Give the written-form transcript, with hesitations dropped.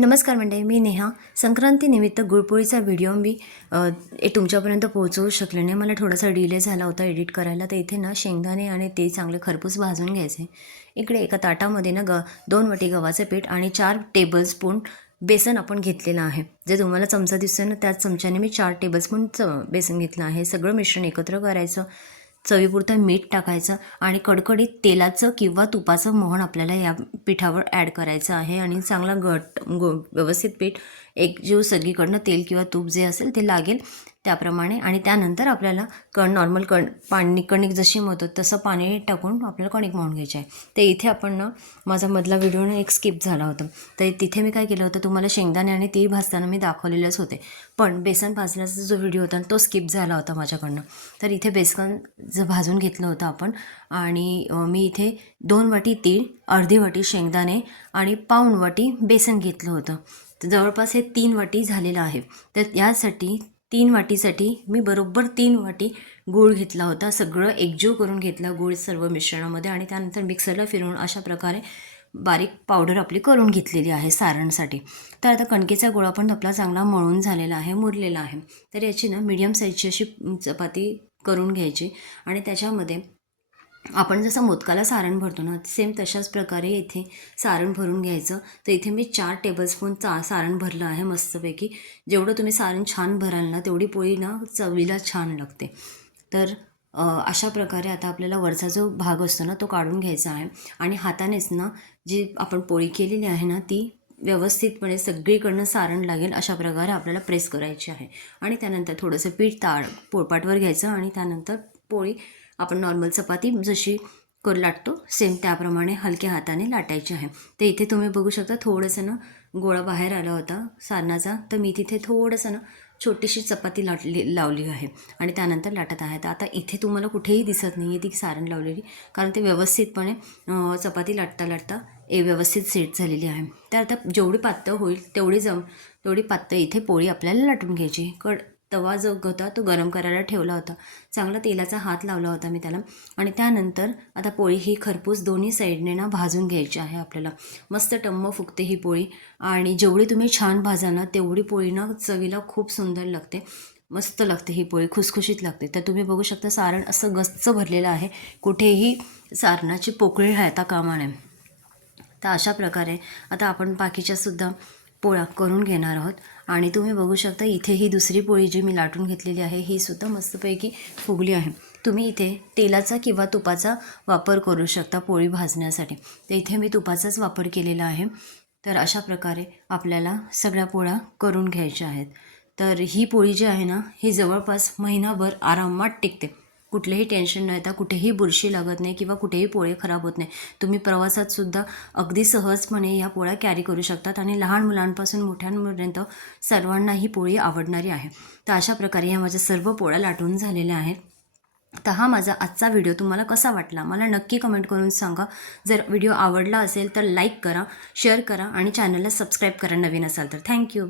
नमस्कार मंडळी, मी नेहा. संक्रांतीनिमित्त गुळपोळीचा व्हिडिओ मी तुमच्यापर्यंत पोहोचवू शकले नाही. मला थोडासा डिले झाला होता एडिट करायला. तर इथे ना शेंगदाणे आणि ते चांगले खरपूस भाजून घ्यायचे. इकडे एका ताटामध्ये ना 2 वाटी गव्हाचं पीठ आणि 4 टेबलस्पून बेसन आपण घेतलेलं आहे. जे तुम्हाला चमचा दिसतो ना त्याच चमच्याने मी 4 टेबलस्पून बेसन घेतलं आहे. सगळं मिश्रण एकत्र करायचं. चवीपुरतं मीठ टाकायचं आणि कडकडीत तेलाचं किंवा तुपाचं मोहन आपल्याला या पिठावर ॲड करायचं आहे आणि चांगला व्यवस्थित पीठ एकजीव सगळीकडनं तेल किंवा तूप जे असेल ते लागेल त्याप्रमाणे. आणि त्यानंतर आपल्याला नॉर्मल पाणी कणिक जशी मळतो तसं पाणी टाकून आपल्याला कणिक मळून घ्यायची आहे. तर इथे आपण ना माझा मधला व्हिडिओ एक स्किप झाला होता. तर तिथे मी काय केलं होतं, तुम्हाला शेंगदाणे आणि तीळ भाजताना मी दाखवलेलेच होते, पण बेसन भाजण्याचा जो व्हिडिओ होता तो स्किप झाला होता माझ्याकडनं. तर इथे बेसन भाजून घेतलं होतं आपण आणि मी इथे 2 वाटी तीळ, अर्धी वाटी शेंगदाणे आणि पाऊण वाटी बेसन घेतलं होतं. तर जवळपास हे 3 वाटी झालेलं आहे. तर यासाठी 3 वाटीसाठी मी बरोबर 3 वाटी गूळ घेतला होता. सगळं एकजीव करून घेतला गूळ सर्व मिश्रणामध्ये आणि त्यानंतर मिक्सरला फिरवून अशा प्रकारे बारीक पावडर आपली करून घेतलेली आहे सारणसाठी. तर आता कणकेचा गोळा पण आपला चांगला मळून झालेला आहे, मुरलेला आहे. तर याची ना मीडियम साईजची अशी चपाती करून घ्यायची आणि त्याच्यामध्ये आपण जसं मोदकाला सारण भरतो ना सेम तशाच प्रकारे इथे सारण भरून घ्यायचं. तर इथे मी 4 टेबलस्पून सारण भरलं आहे मस्तपैकी. जेवढं तुम्ही सारण छान भराल ना तेवढी पोळी ना चवीला छान लागते. तर अशा प्रकारे आता आपल्याला वरचा जो भाग असतो ना तो काढून घ्यायचा आहे आणि हातानेच ना जी आपण पोळी केलेली आहे ना ती व्यवस्थितपणे सगळीकडनं सारण लागेल अशा प्रकारे आपल्याला प्रेस करायची आहे. आणि त्यानंतर थोडंसं पीठ पोळपाटवर घ्यायचं आणि त्यानंतर पोळी आपण नॉर्मल चपाती जशी लाटतो सेम त्याप्रमाणे हलक्या हाताने लाटायची आहे. तर इथे तुम्ही बघू शकता थोडंसं ना गोळा बाहेर आला होता सारणाचा, तर मी तिथे थोडंसं ना छोटीशी चपाती लावली आहे आणि त्यानंतर लाटत आहे. तर आता इथे तुम्हाला कुठेही दिसत नाही आहे ती सारण लावलेली, कारण ते व्यवस्थितपणे चपाती लाटता व्यवस्थित सेट झालेली आहे. तर आता जेवढी पातळ होईल तेवढी पातळ इथे पोळी आपल्याला लाटून घ्यायची. तवा जो होता तो गरम करायला ठेवला होता. चांगला तेलाचा हात लावला होता मी त्याला आणि त्यानंतर आता पोळी ही खरपूस दोन्ही साईडने ना भाजून घ्यायची आहे आपल्याला. मस्त टम्म फुगते ही पोळी आणि जेवढी तुम्ही छान भाजा ना तेवढी पोळी ना चवीला खूप सुंदर लागते, मस्त लागते ही पोळी, खुसखुशीत लागते. तर तुम्ही बघू शकता सारण असं गच्च भरलेलं आहे, कुठेही सारणाची पोकळी राहता कामा नये. तर अशा प्रकारे आता आपण बाकीच्यासुद्धा पोळ्या करून घेणार आहोत. आणि तुम्ही बघू शकता इथे ही दुसरी पोळी जी मी लाटून घेतलेली आहे ही सुद्धा मस्तपैकी फुगली आहे. तुम्ही इथे तेलाचा किंवा तुपाचा वापर करू शकता पोळी भाजण्यासाठी. तर इथे मी तुपाचाच वापर केलेला आहे. तर अशा प्रकारे आपल्याला सगळ्या पोळ्या करून घ्यायच्या आहेत. तर ही पोळी जी आहे ना ही जवळपास महिनाभर आरामात टिकते. कुठलेही टेन्शन न येता, कुठेही बुरशी लागत नाही किंवा कुठेही पोळे खराब होत नाही. तुम्ही प्रवासात सुद्धा अगदी सहजपणे ह्या पोळ्या कॅरी करू शकतात आणि लहान मुलांपासून मोठ्यांपर्यंत सर्वांना ही पोळी आवडणारी आहे. तर अशा प्रकारे ह्या माझ्या सर्व पोळ्या लाटून झालेल्या आहेत. तर हा माझा आजचा व्हिडिओ तुम्हाला कसा वाटला मला नक्की कमेंट करून सांगा. जर व्हिडिओ आवडला असेल तर लाईक करा, शेअर करा आणि चॅनलला सबस्क्राईब करा नवीन असाल तर. थँक्यू.